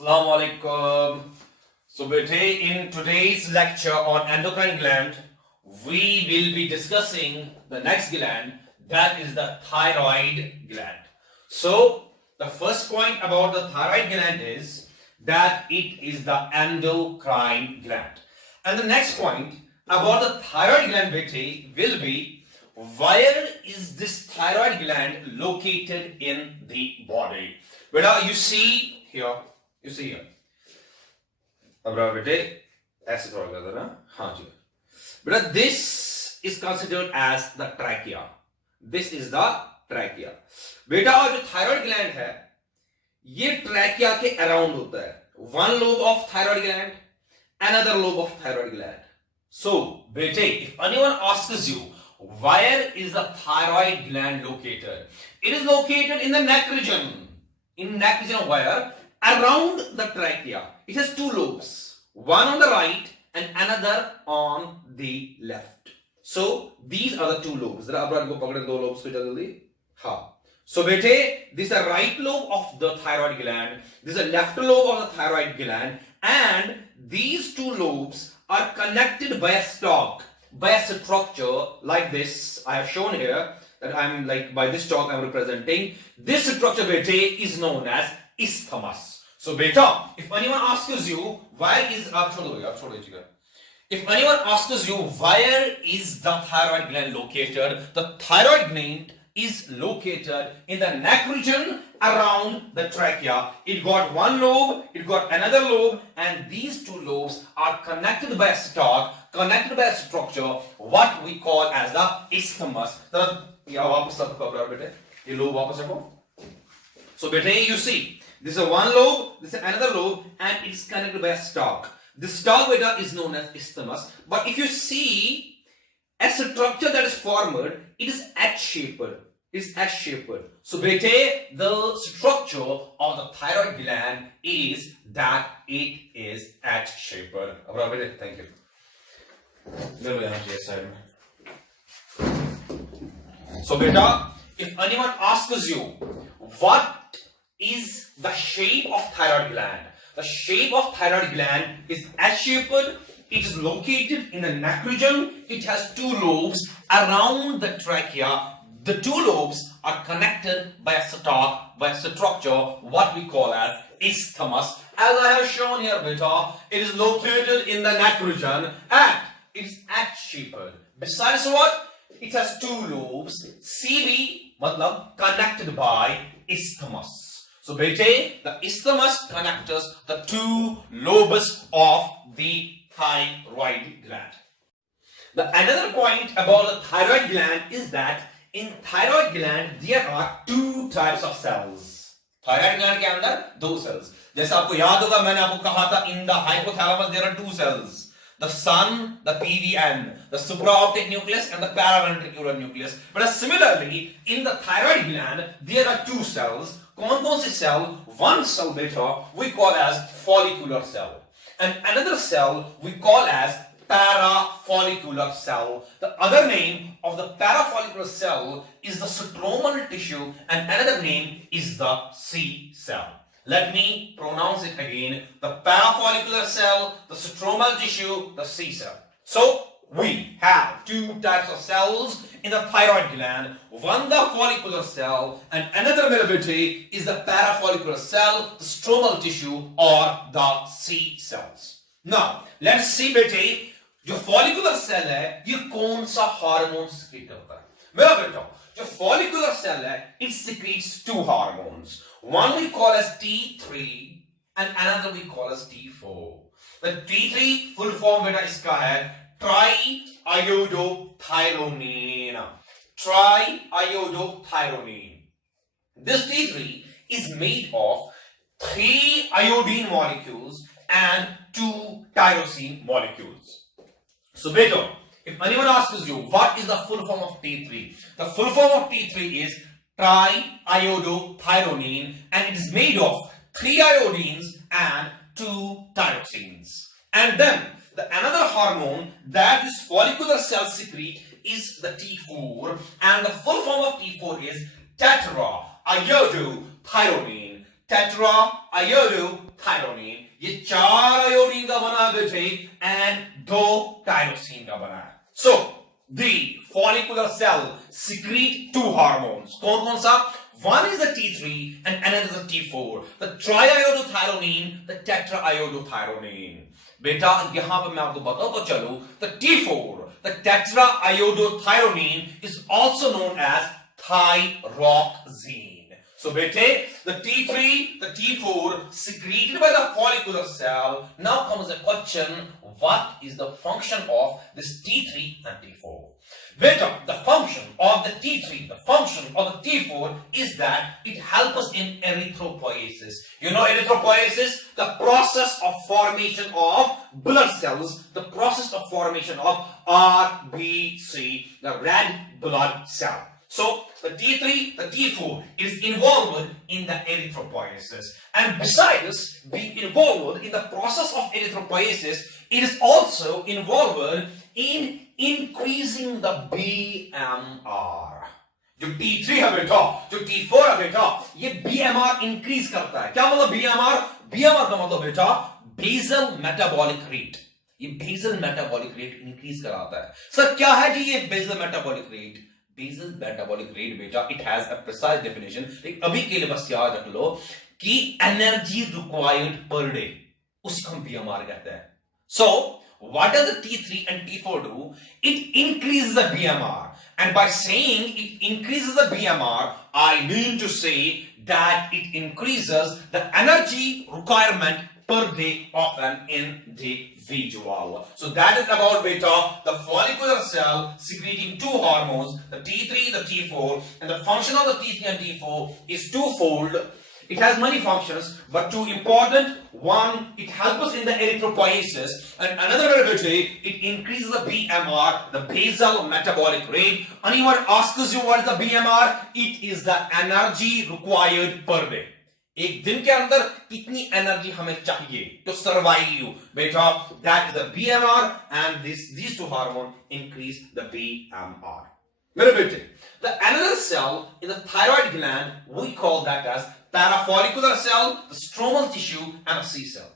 Assalamu alaikum. So in today's lecture on endocrine gland, we will be discussing the next gland, that is the thyroid gland. So the first point about the thyroid gland is that it is the endocrine gland. And the next point about the thyroid gland will be, where is this thyroid gland located in the body? Beta, you see here. You see here. But this is considered as the trachea. This is the trachea. बेटा और जो thyroid gland है, ये trachea के around होता है. One lobe of thyroid gland, another lobe of thyroid gland. So, बेटे, if anyone asks you, where is the thyroid gland located? It is located in the neck region. In neck region where? Around the trachea. It has two lobes, one on the right and another on the left. So these are the two lobes. So bete, this is the right lobe of the thyroid gland, this is the left lobe of the thyroid gland, and these two lobes are connected by a stalk, by a structure like this. I have shown here that I'm like, by this stalk I'm representing. This structure bete is known as isthmus. So beta, if anyone asks you where is if anyone asks you where is the thyroid gland located, the thyroid gland is located in the neck region around the trachea. It got one lobe, it got another lobe, and these two lobes are connected by a stalk, connected by a structure, what we call as the isthmus. So beta, you see, this is one lobe, this is another lobe, and it is connected by a stalk. This stalk beta is known as isthmus. But if you see a structure that is formed, it is H-shaped. It is H-shaped. So beta, the structure of the thyroid gland is that it is H-shaped. Thank you. So beta, if anyone asks you what is the shape of thyroid gland, the shape of thyroid gland is H-shaped. It is located in the neck region. It has two lobes around the trachea. The two lobes are connected by a stalk, by a structure, what we call as isthmus. As I have shown here, beta, it is located in the neck region and it is H-shaped. Besides what? It has two lobes, CV, matlab, connected by isthmus. So beta, the isthmus connects the two lobes of the thyroid gland. The another point about the thyroid gland is that in thyroid gland there are two types of cells. Thyroid gland के अंदर दो cells. जैसे आपको याद होगा मैंने आपको कहा था in the hypothalamus there are two cells. The sun, the PVN, the supraoptic nucleus and the paraventricular nucleus. But similarly, in the thyroid gland, there are two cells. कौन-कौन सी cell? One cell beta we call as follicular cell, and another cell we call as parafollicular cell. The other name of the parafollicular cell is the stromal tissue, and another name is the C cell. Let me pronounce it again. The parafollicular cell, the stromal tissue, the C cell. So we have two types of cells in the thyroid gland. One the follicular cell and another melody is the parafollicular cell, the stromal tissue or the C cells. Now let's see beta, जो follicular cell है ये कौन सा hormone secrete करता है? मेरा बेटा, जो follicular cell है it secretes two hormones. One we call as T3 and another we call as T4. The T3 full form beta इसका है triiodothyronine. Triiodothyronine. This T3 is made of 3 iodine molecules and 2 tyrosine molecules. So beta, if anyone asks you what is the full form of T3, the full form of T3 is triiodothyronine and it is made of 3 iodines and 2 tyrosines. And then the another hormone that this follicular cell secrete is the T4, and the full form of T4 is tetraiodothyronine. tetraiodothyronine, ये 4 iodine का बना है बेटे and 2 tyrosine का बना है. So the follicular cell secrete 2 hormones. कौन सा? One is the T3 and another is the T4. The triiodothyronine, the tetraiodothyronine. बेटा यहां पर मैं आपको बताऊं तो चलो, the T4, the tetraiodothyronine is also known as thyroxine. So bete, the T3, the T4 secreted by the follicular cell. Now comes the question, what is the function of this T3 and T4? Beta, the function of the T3, the function of the T4 is that it helps us in erythropoiesis. You know erythropoiesis, the process of formation of blood cells, the process of formation of RBC, the red blood cell. So the T3, the T4 is involved in the erythropoiesis, and besides being involved in the process of erythropoiesis, it is also involved in increasing the BMR. जो T3 है बेटा, जो T4 है बेटा, ये BMR increase करता है. क्या मतलब BMR? BMR का मतलब बेटा basal metabolic rate. ये basal metabolic rate increase कराता है. सर क्या है जी ये basal metabolic rate? Basal metabolic rate बेटा, it has a precise definition. लेकिन अभी के लिए बस याद रख लो कि energy required per day, उसको हम BMR कहते हैं. So what does the T3 and T4 do? It increases the BMR, and by saying it increases the BMR, I mean to say that it increases the energy requirement per day of an individual. So that is about beta, the follicular cell secreting 2 hormones, the T3, the T4, and the function of the T3 and T4 is twofold. It has many functions, but 2 important. One, it helps us in the erythropoiesis, and another it increases the BMR, the basal metabolic rate. Anyone asks you what is the BMR? It is the energy required per day. एक दिन के अंदर कितनी energy हमें चाहिए to survive बेटा, that is the BMR, and these 2 hormones increase the BMR. मेरे बेटे, the another cell in the thyroid gland, we call that as parafollicular cell, the stromal tissue, and a C cell.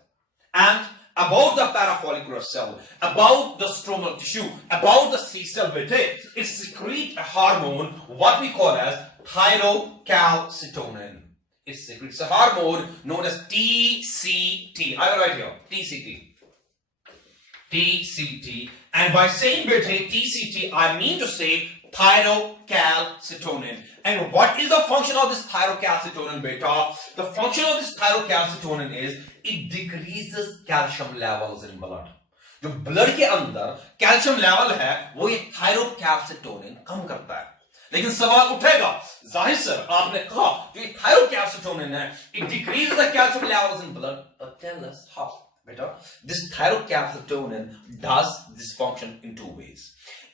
And about the parafollicular cell, about the stromal tissue, about the C cell, it secretes a hormone what we call as thyrocalcitonin. It secretes a hormone known as TCT. I will write here TCT. TCT. And by saying TCT, I mean to say thyrocalcitonin. And what is the function of this thyrocalcitonin, beta? The function of this thyrocalcitonin is it decreases calcium levels in blood. जो blood के अंदर calcium level है वो ये thyrocalcitonin कम करता है. लेकिन सवाल उठेगा, जाहिर सर आपने कहा जो ये थायरोकैल्सिटोनिन है it decreases the calcium levels in blood, but tell us how. बेटा, this thyrocalcitonin does this function in 2 ways.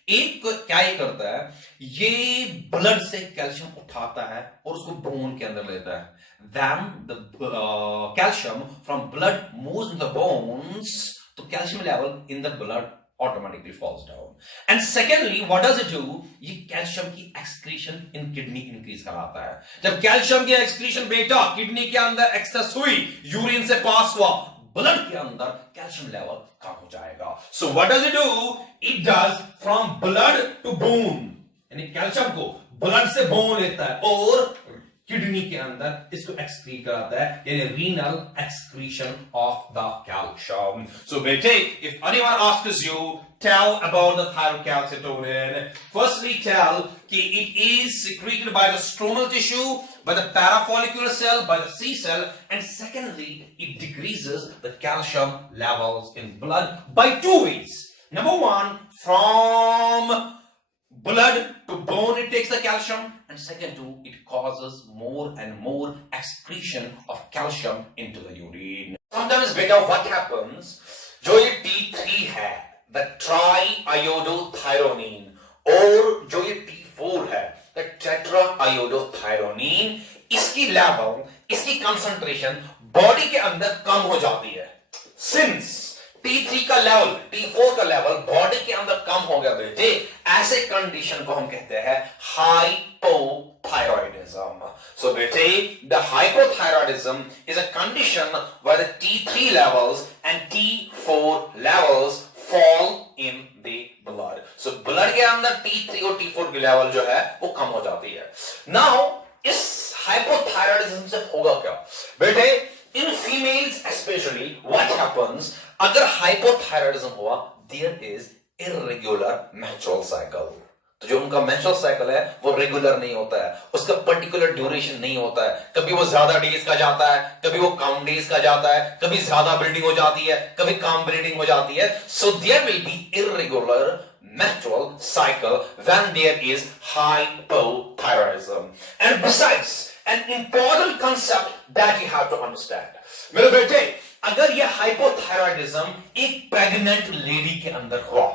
एक क्या ये करता है, ये ब्लड से कैल्शियम उठाता है और उसको बोन के अंदर लेता है. Then the calcium from blood moves in the bones, the calcium level in the blood automatically falls down. And secondly, what does it do? ये कैल्शियम की एक्सक्रीशन इन किडनी इंक्रीज कराता है. जब कैल्शियम की एक्सक्रीशन बेटा किडनी के अंदर access हुई, यूरिन से पास हुआ, ब्लड के अंदर कैल्शियम लेवल कम हो जाएगा. So what does it do? It does from blood to bone. यानी कैल्शियम को ब्लड से बोन लेता है और किडनी के अंदर इसको एक्सक्रीट कराता है, यानी renal excretion of the calcium. So बेटे, if anyone asks you, tell about the thyrocalcitonin. Firstly, tell that it is secreted by the stromal tissue, by the parafollicular cell, by the C cell, and secondly, it decreases the calcium levels in blood by 2 ways. Number 1, from blood to bone it takes the calcium, and second two, it causes more and more excretion of calcium into the urine. Sometimes beta, what happens, जो ये T3 है, the triiodothyronine, और जो ये T4 है, the tetraiodothyronine, इसकी level, इसकी concentration body के अंदर कम हो जाती है. Since T3 का लेवल, T4 का लेवल बॉडी के अंदर कम हो गया बेटे, ऐसे कंडीशन को हम कहते हैं hypothyroidism. So बेटे, the hypothyroidism is a condition where the T3 levels and T4 levels fall in the blood. So blood के अंदर T3 और T4 की लेवल जो है वो कम हो जाती है. Now इस hypothyroidism से होगा क्या बेटे? In females especially, what happens अगर hypothyroidism हुआ, there is irregular menstrual cycle. तो जो उनका menstrual cycle है वो regular नहीं होता है, उसका particular duration नहीं होता है, कभी वो ज्यादा days का जाता है, कभी वो कम days का जाता है, कभी ज्यादा bleeding हो जाती है, कभी कम bleeding हो जाती है. So there will be irregular menstrual cycle when there is hypothyroidism. And besides, an important concept that you have to understand. मेरे बेटे, अगर ये hypothyroidism एक pregnant lady के अंदर हुआ,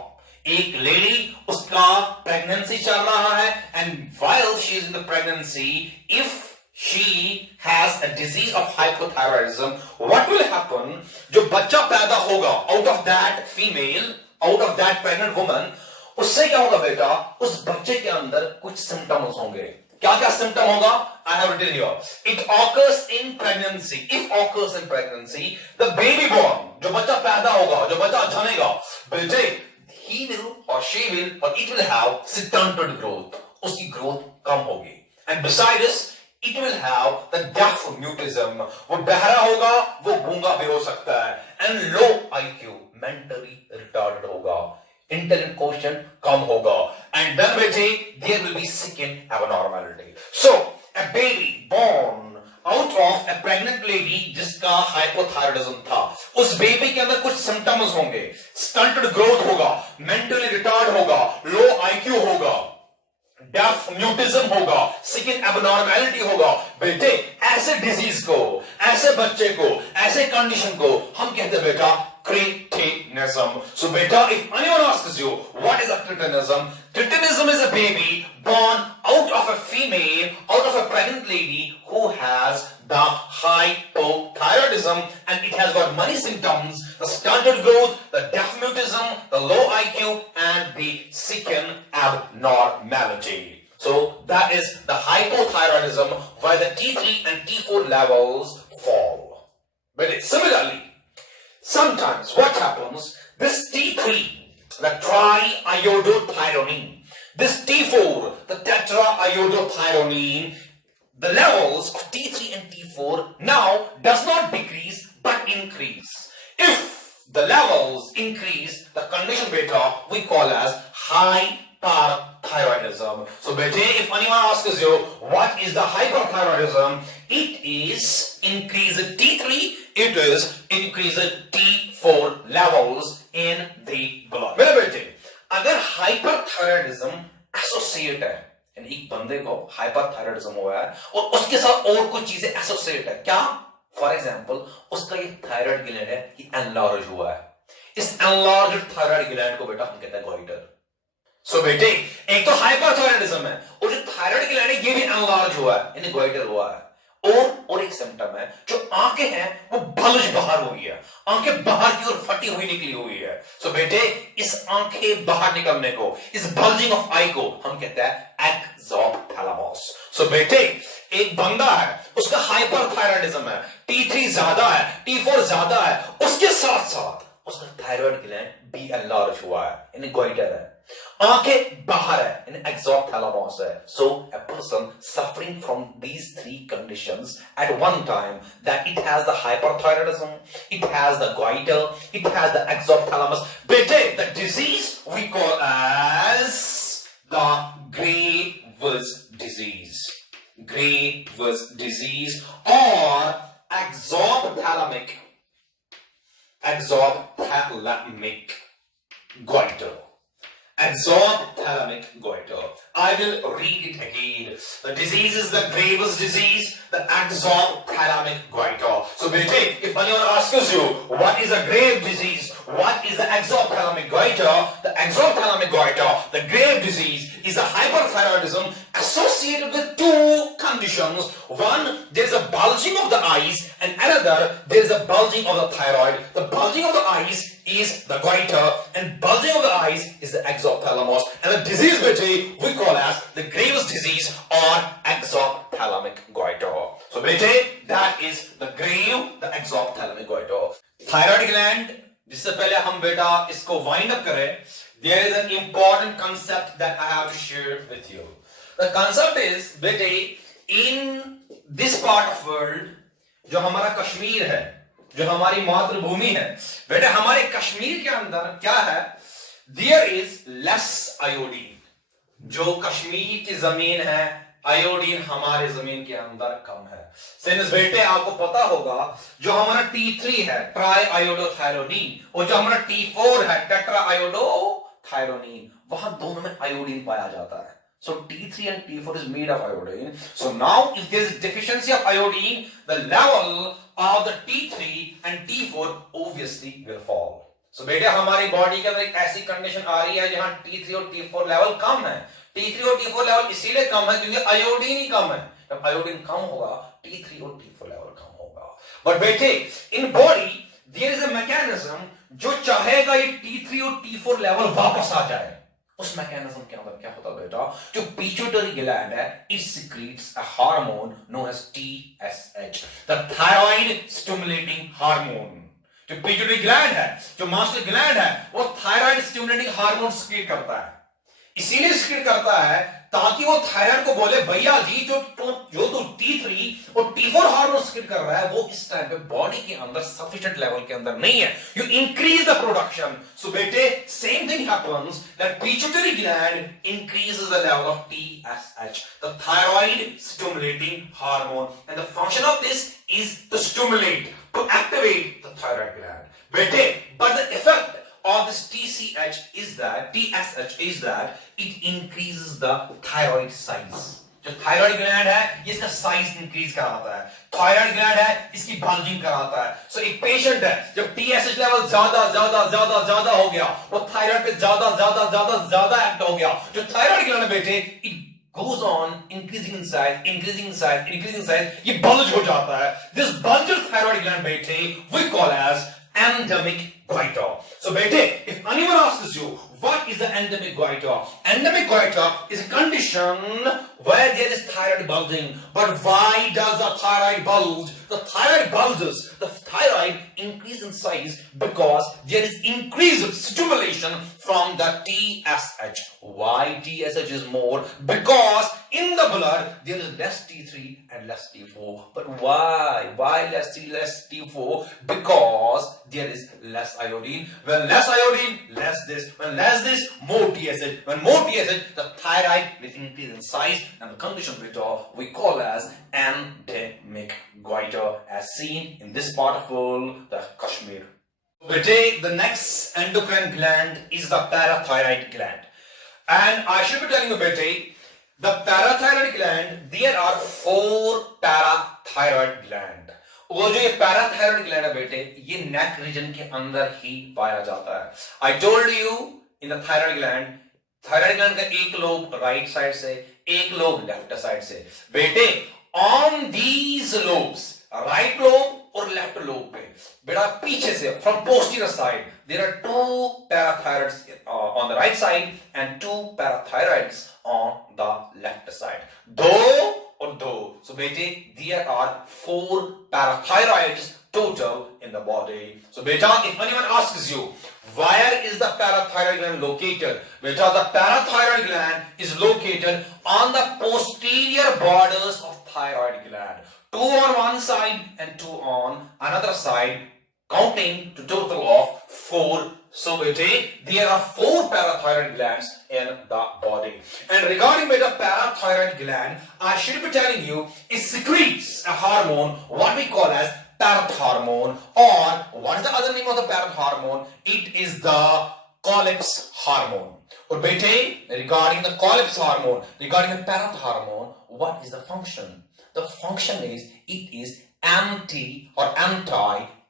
एक lady उसका pregnancy चल रहा है, and while she is in the pregnancy, if she has a disease of hypothyroidism, what will happen? जो बच्चा पैदा होगा out of that female, out of that pregnant woman, उससे क्या होगा बेटा? उस बच्चे के अंदर कुछ symptoms होंगे. क्या क्या सिम्टम होगा? I have written here. It occurs in pregnancy. If occurs in pregnancy, the baby born, जो बच्चा पैदा होगा, जो बच्चा जनेगा, बेटे, he will or she will or it will have stunted growth. उसकी growth कम होगी. And besides, it will have the deaf mutism. वो बहरा होगा, वो गूंगा भी हो सकता है. And low IQ, mentally retarded होगा. Intelligent quotient कम होगा, and then बेटे there will be skin abnormality. So a baby born out of a pregnant lady जिसका hypothyroidism था, उस बेबी के अंदर कुछ symptoms होंगे, stunted growth होगा, mentally retarded होगा, low IQ होगा, deaf mutism होगा, skin abnormality होगा. बेटे ऐसे disease को, ऐसे बच्चे को, ऐसे condition को हम कहते हैं बेटा cretinism. So beta, if anyone asks you what is a cretinism, cretinism is a baby born out of a female, out of a pregnant lady who has the hypothyroidism, and it has got many symptoms: the stunted growth, the deaf mutism, the low IQ, and the skin abnormality. So that is the hypothyroidism where the T3 and T4 levels fall. But similarly, sometimes what happens, this T3, the triiodothyronine, this T4, the tetraiodothyronine, the levels of T3 and T4 now does not decrease but increase. If the levels increase, the condition beta we call as hyperthyroidism. So beta, if anyone asks you what is the hyperthyroidism, it is increase T3, it is increase T4 levels in the blood. मेरे बेटे, अगर hyperthyroidism associate है, यानी एक बंदे को hyperthyroidism हुआ है और उसके साथ और कुछ चीजें associate है, क्या? For example, उसका ये thyroid gland है, ये enlarge हुआ है. इस enlarged thyroid gland को बेटा हम कहते हैं goiter. So बेटे, एक तो hyperthyroidism है और जो thyroid gland है ये भी enlarge हुआ है, यानी goiter हुआ है. और एक सिम्टम है, जो आंखें हैं वो बल्ज बाहर हुई है, आंखें बाहर की ओर फटी हुई निकली हुई है. सो बेटे, इस आंखें बाहर निकलने को, इस बल्जिंग ऑफ आई को हम कहते हैं एक्सोथैलेमस. सो बेटे, एक बंदा है, उसका हाइपरथायराइडिज्म है, T3 ज्यादा है, T4 ज्यादा है, उसके साथ साथ उसका थायराइड ग्लैंड भी एनलार्ज हुआ है, यानी गोइटर है, आंखें बाहर है, यानी एक्सोथैलेमस है. So a person suffering from these three conditions at one time, that it has the hyperthyroidism, it has the goiter, it has the exothalamus. Bete, the disease we call as the Graves disease, Graves disease, or exophthalamic goiter. Exophthalamic goiter. I will read it again. The disease is the Graves disease, the exophthalamic goiter. So, bete, if anyone asks you what is a Graves disease, what is the exophthalmic goiter? The exophthalmic goiter, the grave disease, is a hyperthyroidism associated with two conditions. One, there is a bulging of the eyes, and another, there is a bulging of the thyroid. The bulging of the eyes is the goiter, and bulging of the eyes is the exophthalmos, and the disease which we call as the Graves' disease or exophthalmic goiter. So bete, that is the grave, the exophthalmic goiter. Thyroid gland, जिससे पहले हम बेटा इसको wind up करें, there is an important concept that I have to share with you. The concept is, bete, in this part of world, जो हमारा कश्मीर है, जो हमारी मातृभूमि है, बेटा हमारे कश्मीर के अंदर क्या है? There is less iodine. जो कश्मीर की जमीन है, आयोडीन हमारे जमीन के अंदर कम है. सिंस बेटे आपको पता होगा जो हमारा T3 है ट्राई आयोडोथायरोनिन और जो हमारा T4 है टेट्रा आयोडोथायरोनिन, वहां दोनों में आयोडीन पाया जाता है. So T3 and T4 is made of iodine. So now if there is deficiency of iodine, the level of the T3 and T4 obviously will fall. So बेटे हमारी body के अंदर एक ऐसी कंडीशन आ रही है जहां T3 और T4 लेवल कम है. T3 और T4 लेवल इसीलिए कम है क्योंकि आयोडीन ही कम है. जब आयोडीन कम होगा T3 और T4 लेवल कम होगा. But बेटे in body there is a mechanism जो चाहेगा ये T3 और T4 लेवल वापस आ जाए. उस मैकेनिज्म के अंदर क्या होता है बेटा? जो पिट्यूटरी ग्लैंड है, it secretes a hormone known as TSH, the thyroid stimulating hormone. जो पिट्यूटरी ग्लैंड है, जो मास्टर ग्लैंड है, वो थायराइड स्टिमुलेटिंग हार्मोन सिक्रीट करता है. इसीलिए सिक्रीट करता है ताकि वो थायराइड को बोले भैया जी जो तू T3 और T4 हार्मोन सिक्रीट कर रहा है वो इस टाइम पे बॉडी के अंदर सफिशिएंट लेवल के अंदर नहीं है. You increase the production. So बेटे same thing happens that pituitary gland increases the level of TSH, the thyroid stimulating hormone, and the function of this is to stimulate, to activate the thyroid gland. Bete, but the effect of this TSH is that it increases the thyroid size. जो thyroid gland है इसका size increase कराता है. thyroid gland है इसकी bulging कराता है. So एक patient है जब TSH level ज्यादा हो गया, वो thyroid पे ज्यादा act हो गया. जो thyroid gland है बेटे, it goes on increasing in size, ये bulge हो जाता है. This bulged thyroid gland बेटे we call as endemic goiter. So bete, if anyone asks you what is the endemic goiter? Endemic goiter is a condition where there is thyroid bulging. But why does the thyroid bulge? The thyroid bulges. The thyroid increases in size because there is increased stimulation from the TSH. Why TSH is more? Because in the blood there is less T3 and less T4. But why? Why less T, less T4? Because there is less iodine. When less iodine, less this. When less this, more TSH. When more TSH, the thyroid will increase in size, and the condition we call as endemic goiter, as seen in this part of world, the Kashmir. Bete, the next endocrine gland is the parathyroid gland, and I should be telling you, Bete, the parathyroid gland, there are 4 parathyroid gland. वो जो ये parathyroid gland है बेटे, ये neck region के अंदर ही पाया जाता है. I told you in the thyroid gland का एक लोब राइट साइड से, एक लोब लेफ्ट साइड से. बेटे on these lobes, right lobe और लेफ्ट लोब पे बेटा पीछे से from posterior side there are 2 parathyroids on the right side and 2 parathyroids on the left side. So bete, there are 4 parathyroids total in the body. So beta, if anyone asks you where is the parathyroid gland located, beta, the parathyroid gland is located on the posterior borders of thyroid gland. 2 on one side and 2 on another side, counting to total of 4. So there are 4 parathyroid glands in the body. And regarding the parathyroid gland, I should be telling you, it secretes a hormone, what we call as parathormone, or what is the other name of the parathormone? It is the Collapse hormone. Or regarding the Collapse hormone, regarding the parathormone, what is the function? The function is, it is anti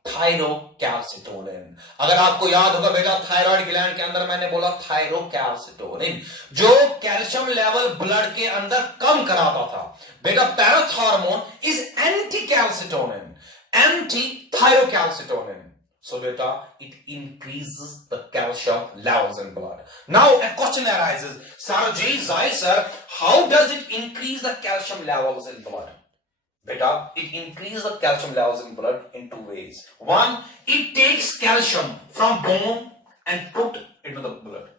thyrocalcitonin. अगर आपको याद होगा बेटा, thyroid gland के अंदर मैंने बोला thyrocalcitonin, जो कैल्शियम लेवल ब्लड के अंदर कम कराता था। बेटा parathormone is anti calcitonin, anti thyrocalcitonin. So beta, it increases the calcium levels in blood. Now a question arises, Sarojay Zai sir, how does it increase the calcium levels in blood? Beta, it increases the calcium levels in blood in two ways. One, it takes calcium from bone and put into the blood.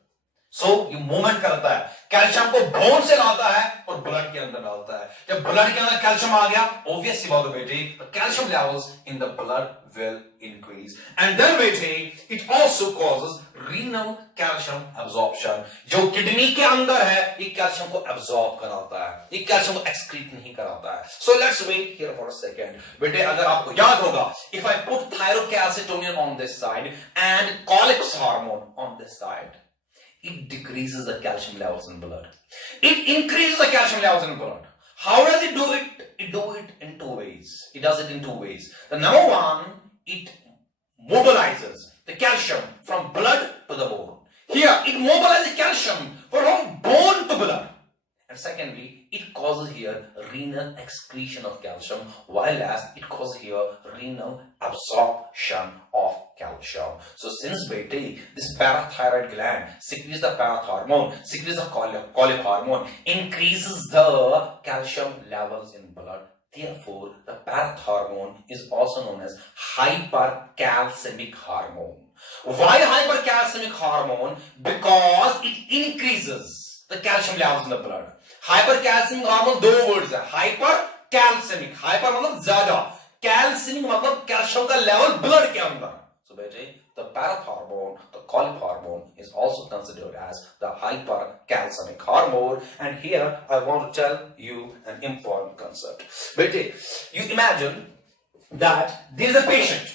So ये movement करता है, calcium को bone से लाता है और blood के अंदर डालता है. जब ब्लड के अंदर कैल्शियम आ गया, obvious सी बात है बेटे, the calcium levels in the blood will increase. And then बेटे, it also causes renal calcium absorption. जो किडनी के अंदर है, ये कैल्शियम को absorb कराता है, ये कैल्शियम को excrete नहीं कराता है. So let's wait here for a second. बेटे अगर आपको याद होगा, if I put thyrocalcitonin on this side and colic hormone on this side, it decreases the calcium levels in blood. It increases the calcium levels in blood. How does it do it? It does it in two ways. It does it in two ways. The number one, it mobilizes the calcium from blood to the bone. Here, it mobilizes calcium from bone to blood. And secondly, it causes here renal excretion of calcium, while as it causes here renal absorption of calcium. So since beta, this parathyroid gland secretes the parathormone, secretes the colic hormone, increases the calcium levels in blood. Therefore, the parathormone is also known as hypercalcemic hormone. Why hypercalcemic hormone? Because it increases the calcium levels in the blood. Hypercalcemic hormone दो words है, hypercalcemic, hyper मतलब ज्यादा, कैल्सियमिक मतलब calcium का level blood के अंदर. So बेटे, the parathormone, the colic hormone is also considered as the hypercalcemic hormone. And here I want to tell you an important concept. बेटे, you imagine that there is a patient,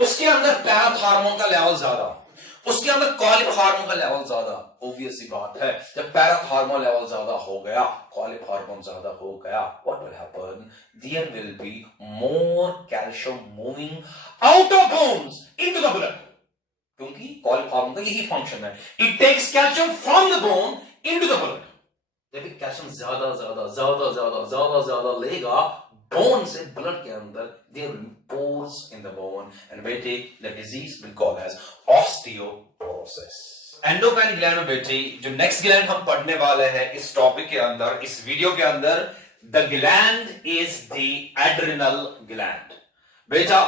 उसके अंदर parathormone का level ज्यादा, उसके अंदर colic hormone का level ज्यादा. Obvious सी बात है, जब पैराथॉर्मोन लेवल ज्यादा हो गया, कॉलिक हार्मोन ज्यादा हो गया, what will happen? There will be more calcium moving out of bones into the blood. क्योंकि कॉलिक हार्मोन का यही फंक्शन है, it takes calcium from the bone into the blood. जब कैल्शियम ज्यादा लेगा बोन से ब्लड के अंदर, there will be pores in the bone, and बेटे the disease will call as osteoporosis. Endocrine gland में बेटे जो नेक्स्ट ग्लैंड हम पढ़ने वाले हैं इस टॉपिक के अंदर, इस वीडियो के अंदर, the gland is the adrenal gland. बेटा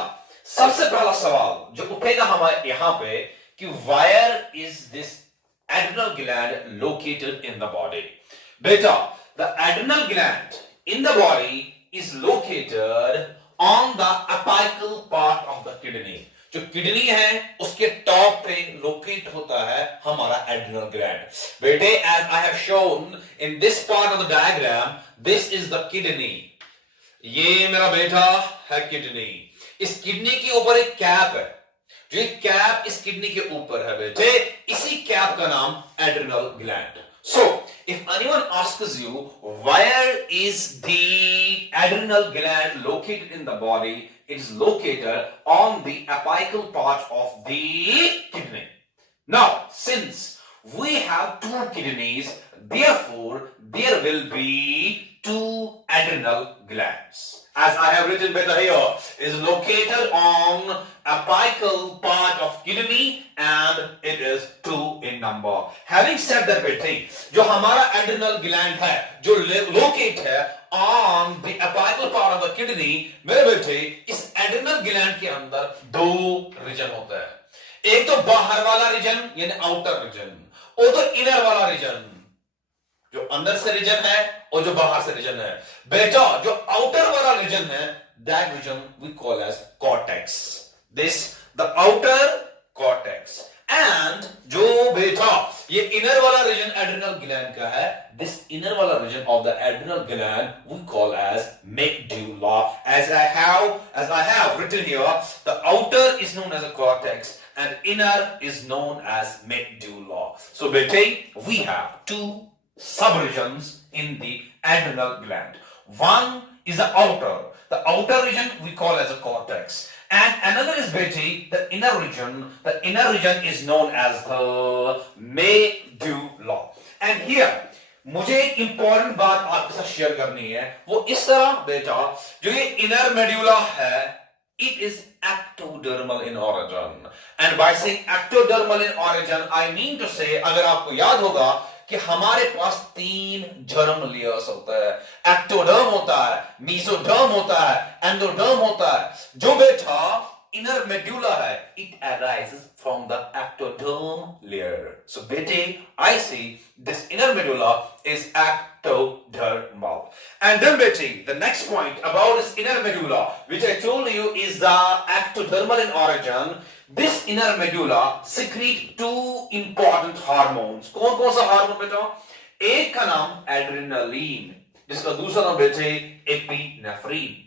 सबसे पहला सवाल जो उठेगा हमारे यहां पे कि where is this adrenal gland located in the body? बेटा the adrenal gland in the body is located on the apical part of the kidney. जो किडनी है उसके टॉप पे लोकेट होता है हमारा एड्रिनल ग्लैंड. बेटे as I have shown in this part of the diagram, this is the kidney. ये मेरा बेटा है किडनी. इस किडनी के ऊपर एक कैप है, जो एक कैप इस किडनी के ऊपर है बेटे, इसी कैप का नाम adrenal gland. So, if anyone asks you where is the adrenal gland located in the body, it is located on the apical part of the kidney. Now, since we have two kidneys, therefore there will be two adrenal glands. As I have written better here, is located on apical part of kidney and it is 2 in number. Having said that बेटे, जो हमारा adrenal gland है, जो locate है on the apical part of the kidney, मेरे बेटे इस adrenal gland के अंदर दो रीजन होता है. एक तो बाहर वाला रीजन यानी आउटर रीजन, और तो इनर वाला रीजन जो अंदर से रीजन है और जो बाहर से रीजन है. बेटा जो आउटर वाला रीजन है, that region we call as cortex. This the outer cortex. And जो बेटा ये इनर वाला रीजन एड्रिनल ग्लैंड का है, this inner वाला reason of the adrenal gland we call as medulla. As I have written here, the outer is known as a cortex and inner is known as medulla. So बेटे we have two subregions in the adrenal gland. One is the outer. The outer region we call as a cortex, And another is beti the inner region. The inner region is known as the medulla. And here मुझे एक important बात आपके साथ share करनी है, वो इस तरह बेटा, जो ये इनर मेड्यूला है, it is ectodermal in origin. And by saying ectodermal in origin, I mean to say, अगर आपको याद होगा कि हमारे पास 3 जर्म लेयर्स होता है, एक्टोडर्म होता है, मेसोडर्म होता है, एंडोडर्म होता है. जो बेटा inner medulla hai, it arises from the ectoderm layer. So bete, I see this inner medulla is ectodermal. And then bete, the next point about this inner medulla, which I told you is the ectodermal in origin. This inner medulla secrete 2 important hormones. कौन-कौन सा hormone बेटा? एक का नाम adrenaline, जिसका दूसरा नाम बेटे एपिनेफ्रीन.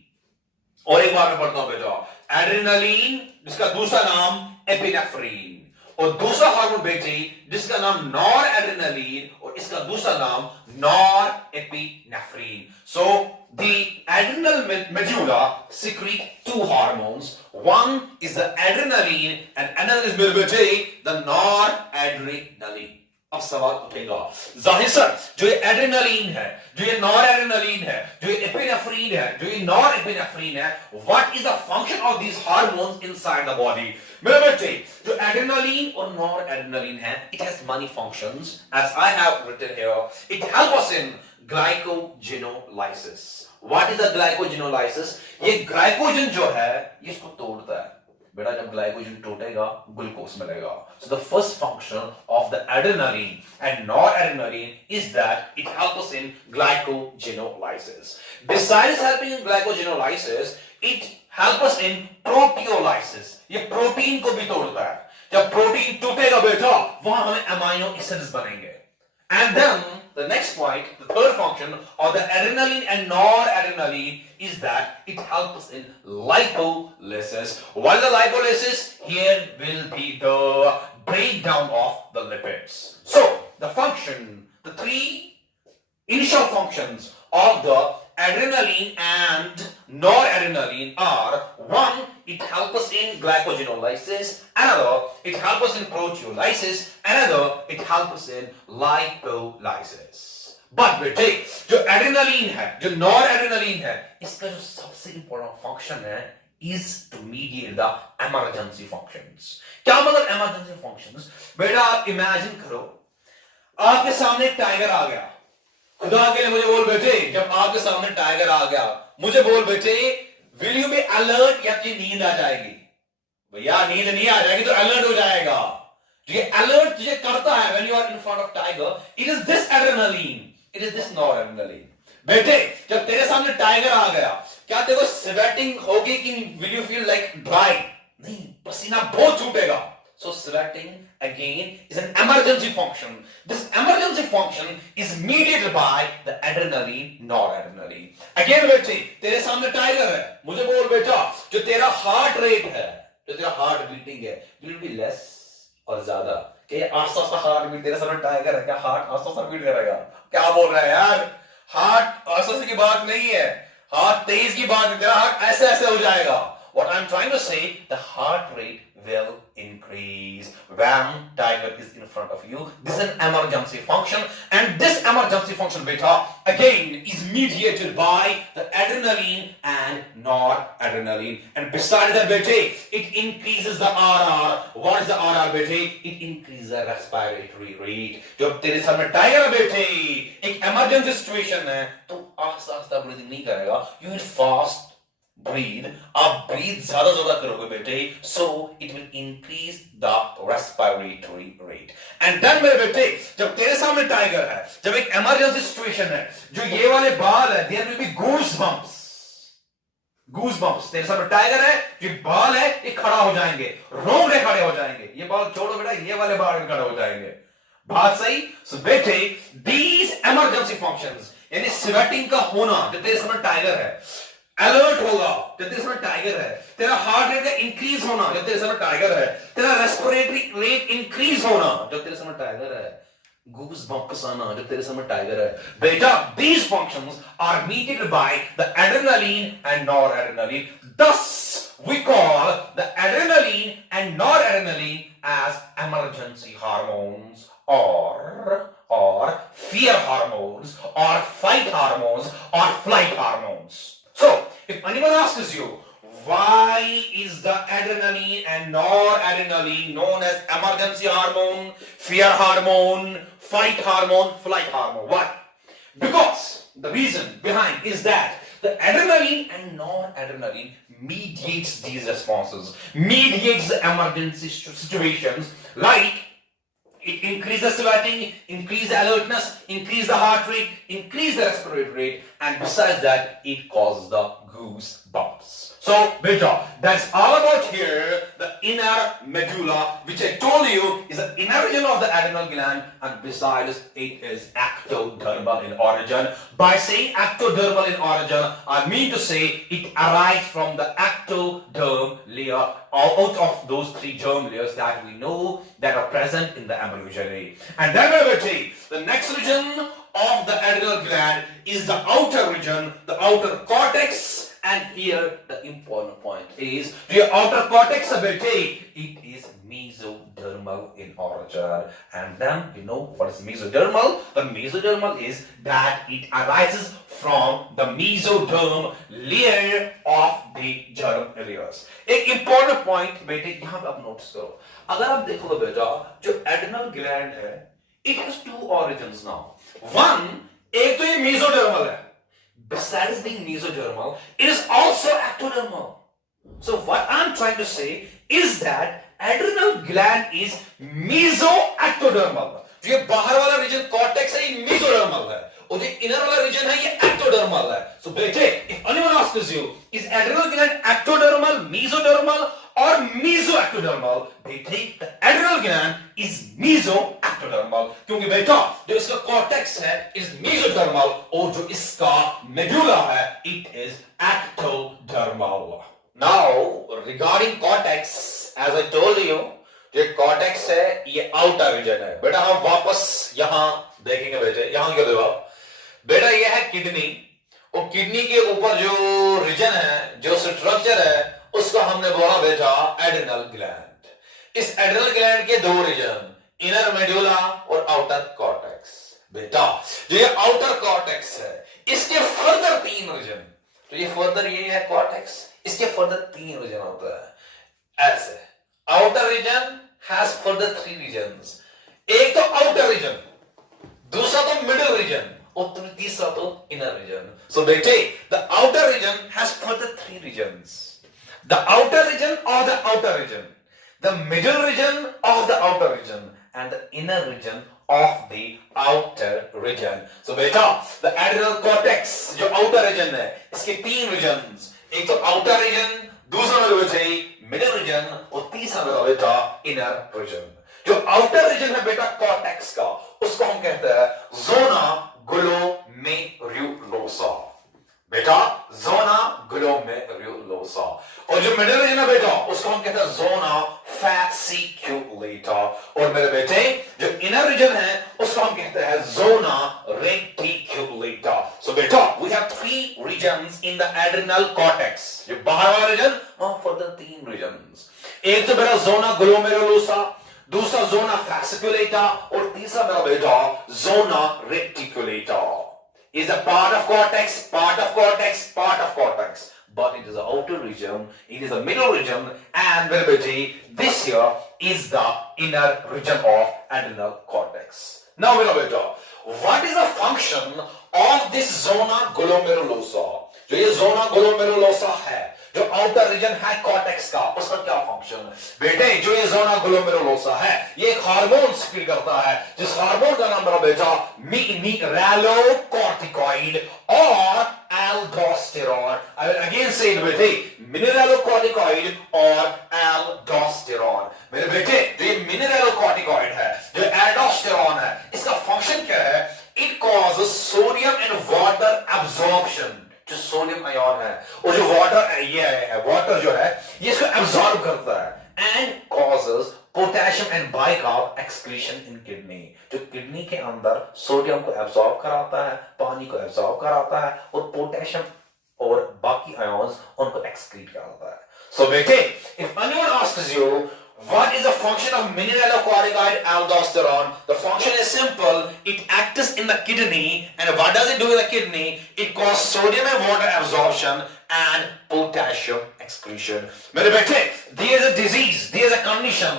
और एक बार मैं पढ़ता हूं बेटा, एड्रेनालिन जिसका दूसरा नाम एपिनेफ्रीन, और दूसरा हार्मोन बेटे जिसका नाम नॉर एड्रेनालिन और इसका दूसरा नाम nor epinephrine. So the adrenal medulla secrete 2 hormones. One is the adrenaline and another is बेटे the noradrenaline. अब सवाल उठेगा, जाहिर सर जो ये एड्रेनालिन है, जो ये नॉर एड्रेनालिन है, जो ये एपिनेफ्रीन है, जो ये नॉर एपिनेफ्रीन है, what is the function of these hormones inside the body? मेरे बच्चे, जो एड्रेनालिन और नॉर एड्रेनालिन है, it has many functions as I have written here. It helps us in glycogenolysis. What is the glycogenolysis? ये glycogen जो है, ये इसको तोड़ता है. बेटा जब ग्लाइकोजन टूटेगा ग्लूकोज मिलेगा. So the first function of the adrenaline and noradrenaline is that it helps us in glycogenolysis. Besides helping in glycogenolysis, it helps us in proteolysis. ये प्रोटीन को भी तोड़ता है. जब प्रोटीन टूटेगा बेटा, वहां हमें अमाइनो एसिड्स बनेंगे. And then the next point, the third function of the adrenaline and noradrenaline is that it helps us in lipolysis. While the lipolysis, here will be the breakdown of the lipids. So the function, the 3 initial functions of the adrenaline and noradrenaline are: 1, it helps us in glycogenolysis; another, it helps us in proteolysis; another, it helps us in lipolysis. But बेटे जो adrenaline है, जो noradrenaline है, इसका जो सबसे important function है is to mediate the emergency functions. क्या मतलब emergency functions? बेटा आप इमेजिन करो, आपके सामने एक टाइगर आ गया. खुदा के लिए मुझे बोल बेटे, जब आपके सामने टाइगर आ गया, मुझे बोल बेटे, विल यू बी अलर्ट या कि नींद आ जाएगी? भैया नींद नहीं आ जाएगी तो अलर्ट हो जाएगा. ये अलर्ट तुझे करता है when you are in front of tiger, it is this adrenaline, it is this noradrenaline. बेटे जब तेरे सामने टाइगर आ गया, क्या तेरे को स्वेटिंग होगी कि will you feel like dry? नहीं, पसीना बहुत छूटेगा. So sweating again is an emergency function. This emergency function is mediated by the adrenaline, noradrenaline. Again बेटे, तेरे सामने टाइगर है, मुझे बोल बेटा, जो तेरा हार्ट रेट है, जो तेरा हार्ट बीटिंग है, will be less और ज्यादा? कि आस्ता-आस्ता हार्ट बीट, तेरे सामने टाइगर है, क्या हार्ट आस्ता-आस्ता बीट करेगा? क्या बोल रहा है यार? हार्ट आस्ता-आस्ता की बात नहीं है, हार्ट तेज की बात है, तेरा हार्ट ऐसे-ऐसे हो जाएगा. What I'm trying to say, the heart rate will increase when tiger is in front of you. This is an emergency function, and this emergency function beta again is mediated by the adrenaline and noradrenaline. And besides that beta, it increases the RR. What is the RR beta? It increases the respiratory rate. जब तेरे सामने tiger बैठे, एक emergency situation है, तो आस्ता-आस्ता breathing नहीं करेगा. You will fast breathe, आप breathe ज्यादा करोगे बेटे, so it will increase the respiratory rate. And then मेरे बेटे, जब तेरे सामने टाइगर है, जब एक emergency situation है, जो ये वाले बाल है, there will be goosebumps. Goosebumps. तेरे सामने टाइगर है, जो बाल है, ये खड़ा हो जाएंगे, रोंगटे खड़े हो जाएंगे. ये बाल छोड़ो बेटा, ये वाले बाल खड़े हो जाएंगे. बात सही? So बेटे, these emergency functions, यानी sweating का होना, जो तेरे सामने टाइगर है, अलर्ट होगा जब तेरे सामने टाइगर है, तेरा हार्ट रेट का इंक्रीज होना जब तेरे सामने टाइगर है, तेरा रेस्पिरेटरी रेट इंक्रीज होना जब तेरे सामने टाइगर है, गूज बम्प्स आना जब तेरे सामने टाइगर है बेटा. These functions are mediated by the adrenaline and noradrenaline. Thus, we call the adrenaline and noradrenaline as emergency hormones or fear hormones or fight hormones or flight hormones. So, if anyone asks you, why is the adrenaline and noradrenaline known as emergency hormone, fear hormone, fight hormone, flight hormone? Why? Because the reason behind is that the adrenaline and noradrenaline mediates these responses, mediates the emergency situations, like it increases sweating, increase alertness, increase the heart rate, increase the respiratory rate, and besides that, it causes the goosebumps. So, beta, that's all about here, the inner medulla, which I told you is the inner region of the adrenal gland, and besides, it is ectodermal in origin. By saying ectodermal in origin, I mean to say it arises from the ectoderm layer, out of those three germ layers that we know that are present in the embryology. And then we will take the next region of the adrenal gland is the outer region, the outer cortex. And here the important point is the outer cortex ability. It is mesodermal in origin. And then you know what is mesodermal? The mesodermal is that it arises from the mesoderm layer of the germ layers. एक important point बेटे यहाँ पे आप notice करो. अगर आप देखो बेटा जो adrenal gland है, it has two origins now. One, एक तो ये mesodermal है. Besides being mesodermal, it is also ectodermal. So what I'm trying to say is that adrenal gland is mesoectodermal. जो ये बाहर वाला region cortex है ये mesodermal है और जो inner वाला region है ये ectodermal है. So बेटे, if anyone asks you, is adrenal gland ectodermal, mesodermal or mesoectodermal? बेटे, the adrenal gland is mesoectodermal क्योंकि बेटा जो इसका cortex है is mesodermal और जो इसका medulla है it is ectodermal. Now regarding cortex, as I told you, जो cortex है ये outer region है. बेटा हम वापस यहाँ देखेंगे बेटे, यहाँ क्या देखो आप बेटा ये है किडनी और किडनी के ऊपर जो रीजन है जो स्ट्रक्चर है उसको हमने बोला बेटा एड्रिनल ग्लैंड. इस एड्रिनल ग्लैंड के दो रीजन इनर मेडुला और आउटर कॉर्टेक्स. बेटा जो ये आउटर कॉर्टेक्स है इसके फर्दर तीन रीजन, तो ये फर्दर ये है कॉर्टेक्स, इसके फर्दर तीन रीजन होता है ऐसे. Outer region has further three regions. एक तो आउटर रीजन, दूसरा तो मिडिल रीजन और तीसरा तो इनर रीजन. सो बेटे the outer region has further three regions. The outer region of the outer region, the middle region of the outer region, and the inner region of the outer region. So बेटा, the adrenal cortex जो outer region है, इसके तीन regions, एक तो outer region, दूसरा मेरा बेटा middle region और तीसरा मेरा बेटा inner region. जो outer region है बेटा cortex का, उसको हम कहते हैं zona glomerulosa. बेटा जोना ग्लोमेरुलोसा. और जो मिडिल रीजन है बेटा उसको हम कहते हैं जोना fasciculata. और मेरे बेटे जो इनर रीजन है उसको हम कहते हैं जोना reticulata. So बेटा we have three regions in the adrenal cortex. जो बाहर वाला रीजन और फर्दर तीन रीजन्स. एक तो बेटा जोना ग्लोमेरुलोसा, दूसरा जोना fasciculata और तीसरा मेरा बेटा जोना reticulata. Is a part of cortex, part of cortex, part of cortex. But it is the outer region, it is the middle region, and this here is the inner region of adrenal cortex. Now, what is the function of this zona glomerulosa? जो ये zona glomerulosa है, जो outer region है cortex का, उसका क्या function? बेटे जो ये zona glomerulosa है, ये एक हार्मोन सिक्रीट करता है, जिस हार्मोन का नाम मेरा बेटा mineralocorticoid और aldosterone. I will again say it बेटे, mineralocorticoid और aldosterone. मेरे बेटे जो ये mineralocorticoid है, जो aldosterone है, इसका function क्या है? It causes sodium and water absorption. जो सोडियम आयन है और जो वाटर ये है वाटर जो है ये इसको एब्सॉर्ब करता है and causes potassium potassium and bicarb excretion in kidney, जो किडनी के अंदर सोडियम को एब्जॉर्ब कराता है, पानी को एब्जॉर्ब कराता है और पोटेशियम और बाकी आयंस उनको एक्सक्रीट कराता है. So बेटे, if anyone asks you what is the function of mineralocorticoid aldosterone, the function is simple. It acts in the kidney, and what does it do in the kidney? It causes sodium and water absorption and potassium excretion. मेरे बेटे, there is a disease, there is a condition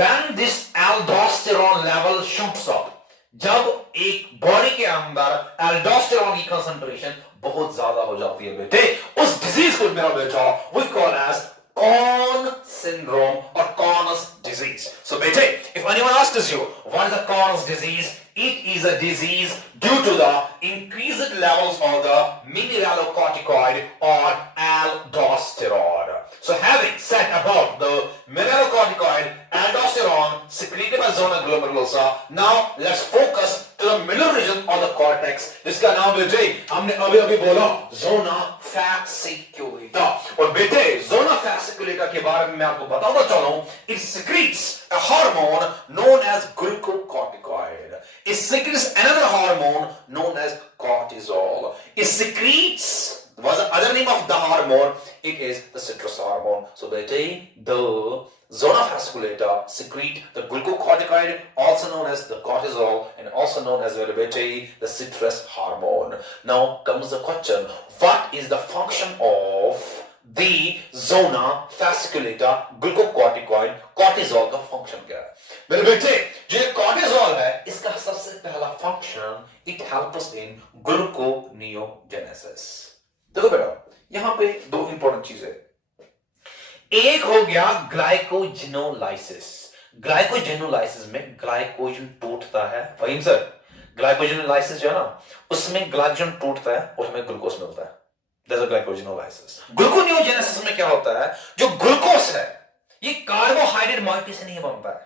when this aldosterone level shoots up. जब एक body के अंदर aldosterone की concentration बहुत ज्यादा हो जाती है बेटे, उस डिजीज को मेरा बेटा we call as Conn syndrome or Conn's disease. So बेटे, if anyone asks you what is the Conn's disease, it is a disease due to the increased levels of the mineralocorticoid or aldosterone. So having said about the mineralocorticoid aldosterone secreted by zona glomerulosa, now let's focus to the middle region of the cortex, जिसका नाम बेटे हमने अभी बोला zona fasciculata. और बेटे zona fasciculata के बारे में मैं आपको बताता चलूं, it secretes a hormone known as glucocorticoid. It secretes another hormone known as cortisol. It secretes, what's the other name of the hormone? It is the citrus hormone. So बेटे, the zona fasciculata secrete the glucocorticoid, also known as the cortisol, and also known as the citrus hormone. Now comes the question, what is the function of the zona fasciculata, glucocorticoid, cortisol का function क्या है? मेरे बेटे, जो cortisol है, इसका सबसे पहला function, it helps in gluconeogenesis. देखो बेटा, यहाँ पे दो important चीजें. एक हो गया ग्लाइकोजेनोलाइसिस. ग्लाइकोजेनोलाइसिस में ग्लाइकोजन टूटता है. वही सर, ग्लाइकोजेनोलाइसिस जो है ना, उसमें ग्लाइकोजन टूटता है और हमें ग्लूकोज मिलता है. That's a glycogenolysis. ग्लूकोनियोजेनेसिस में क्या होता है, जो ग्लूकोज है ये कार्बोहाइड्रेट मॉलिक्यूल से नहीं बनता है.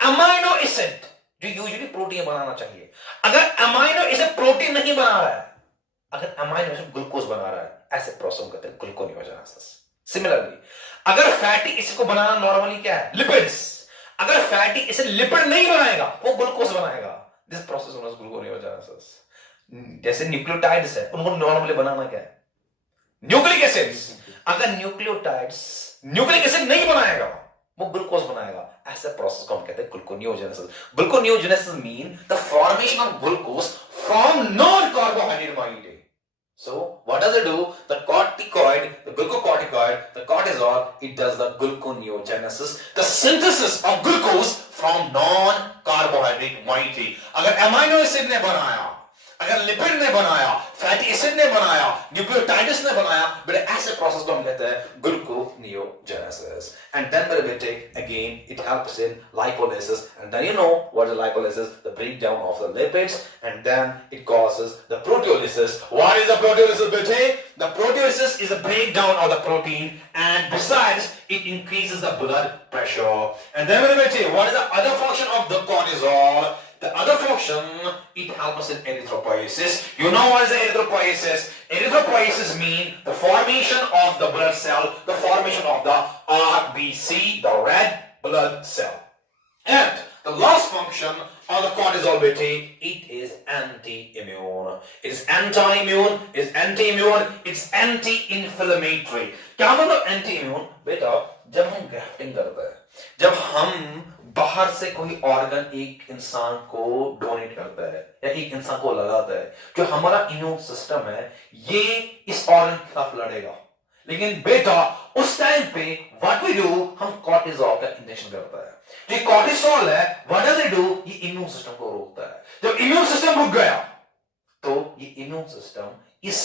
अमाइनो एसिड जो यूजुअली प्रोटीन बनाना चाहिए, अगर अमाइनो एसिड प्रोटीन नहीं बना रहा है, अगर अमाइनो एसिड ग्लूकोज बना रहा है, ऐसे प्रोसेस को कहते हैं ग्लूकोनियोजेनेसिस. सिमिलरली अगर फैटी एसिड को बनाना नॉर्मली क्या है, लिपिड्स, अगर फैटी एसिड लिपिड नहीं बनाएगा वो ग्लूकोज बनाएगा. This process known as gluconeogenesis. जैसे न्यूक्लियोटाइड्स है, उनको नॉर्मली बनाना क्या है, न्यूक्लिक एसिड्स. अगर न्यूक्लिक एसिड नहीं बनाएगा वो ग्लूकोज बनाएगा. ऐसे प्रोसेस को हम कहते हैं gluconeogenesis. Gluconeogenesis mean the formation of glucose from non carbohydrate molecule. So what does it do? The corticoid, the glucocorticoid, the cortisol, it does the gluconeogenesis, the synthesis of glucose from non-carbohydrate moiety. अगर amino acid ने बनाया, अगर lipid ने बनाया, fatty acid ने बनाया, nucleotides ने बनाया, बड़े ऐसे प्रोसेस को हम कहते हैं gluconeogenesis. And then मेरे बेटे, again it helps in lipolysis, and then you know what is lipolysis, the breakdown of the lipids, and then it causes the proteolysis. What is the proteolysis बेटे? The proteolysis is a breakdown of the protein, and besides it increases the blood pressure. And then मेरे बेटे, what is the other function of the cortisol? The other function, it helps in erythropoiesis. You know what is the erythropoiesis? Erythropoiesis means the formation of the blood cell, the formation of the RBC, the red blood cell. And the last function of the cortisol beta, it is anti-immune. It's anti-immune, it's anti-inflammatory. क्या मतलब anti-immune? बेटा, जब हम grafting करते हैं, जब हम बाहर से कोई ऑर्गन एक इंसान को डोनेट करता है या एक इंसान को लगाता है, जो हमारा इम्यून सिस्टम है ये इस ऑर्गन के खिलाफ लड़ेगा. लेकिन बेटा उस टाइम पे व्हाट वी डू, हम कॉर्टिसोल का इंजेक्शन करता है. जो कॉर्टिसोल है, व्हाट डज इट डू, ये इम्यून सिस्टम को रोकता है. जब इम्यून सिस्टम रुक गया तो ये इम्यून सिस्टम इस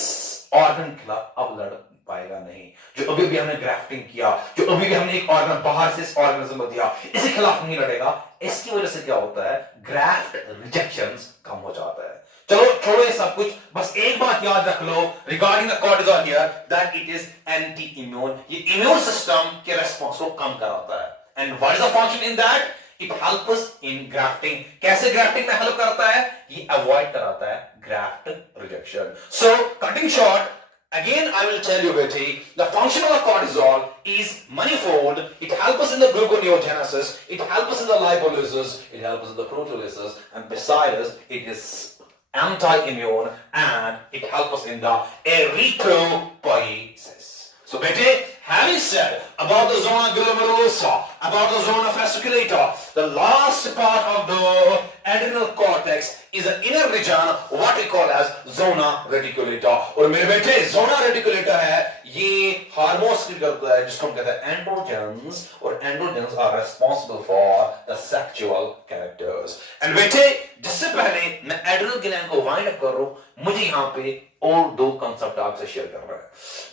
ऑर्गन के खिलाफ अब लड़ पाएगा नहीं. जो अभी भी हमने ग्राफ्टिंग किया, जो अभी भी हमने एक ऑर्गन बाहर से इस ऑर्गेनिज्म को दिया, इसके खिलाफ नहीं लड़ेगा. इसकी वजह से क्या होता है, ग्राफ्ट रिजेक्शंस कम हो जाता है. चलो छोड़ो ये सब कुछ, बस एक बात याद रख लो regarding the cortisol here, that it is anti immune. ये इम्यून सिस्टम के रेस्पॉन्स को कम कराता है. And what is the function in that, it helps in grafting. कैसे ग्राफ्टिंग में हेल्प करता है, ये अवॉइड कराता है graft rejection. So cutting short, Again, I will tell you, Betty, the function of cortisol is manifold. It helps us in the gluconeogenesis, it helps us in the lipolysis, it helps us in the proteolysis, and besides, it is anti-immune and it helps us in the erythropoiesis. So, Betty, having said about the zona glomerulosa, about the zona fasciculata, the last part of the adrenal cortex is an inner region, what we call as zona reticulata. और मेरे बेटे zona reticulata है ये hormones की करता है जिसको हम कहते हैं androgens, और androgens are responsible for the sexual characters. And बेटे जिससे पहले मैं adrenal gland को wind up कर रहा हूं, मुझे यहाँ पे और दो कंसेप्ट आपसे शेयर करना है.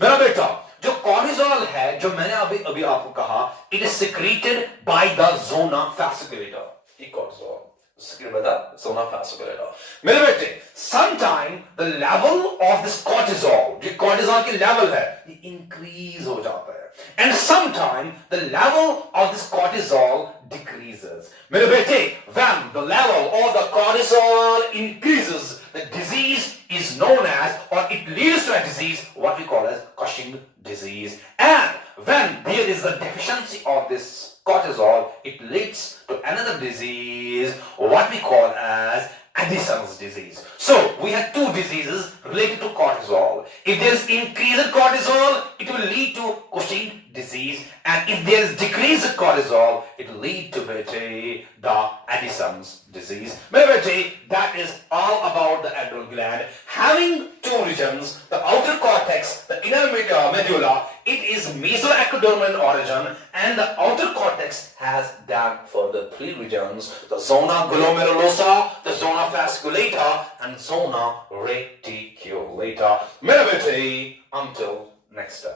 मेरा बेटा जो cortisol है, जो मैंने अभी आपको कहा, it is secreted by the zona fasciculata. ये cortisol secreted by the zona fasciculata. मेरे बेटे, sometime the level of this cortisol, जो cortisol की level है, ये increase हो जाता है. And sometime the level of this cortisol decreases. मेरे बेटे, when the level of the cortisol increases, the disease is known as, or it leads to a disease, what we call as Cushing disease. And when there is a deficiency of this cortisol, it leads to another disease, what we call as Addison's disease. So we have two diseases related to cortisol. If there is increased cortisol, it will lead to Cushing disease, and if there is decreased cortisol, it will lead to the Addison's disease. That is all about the adrenal gland. Having two regions, the outer cortex, the inner medulla, it is mesoectodermal in origin, and the outer cortex has then further three regions: the zona glomerulosa, the zona fasciculata, and zona reticulata. Until next time.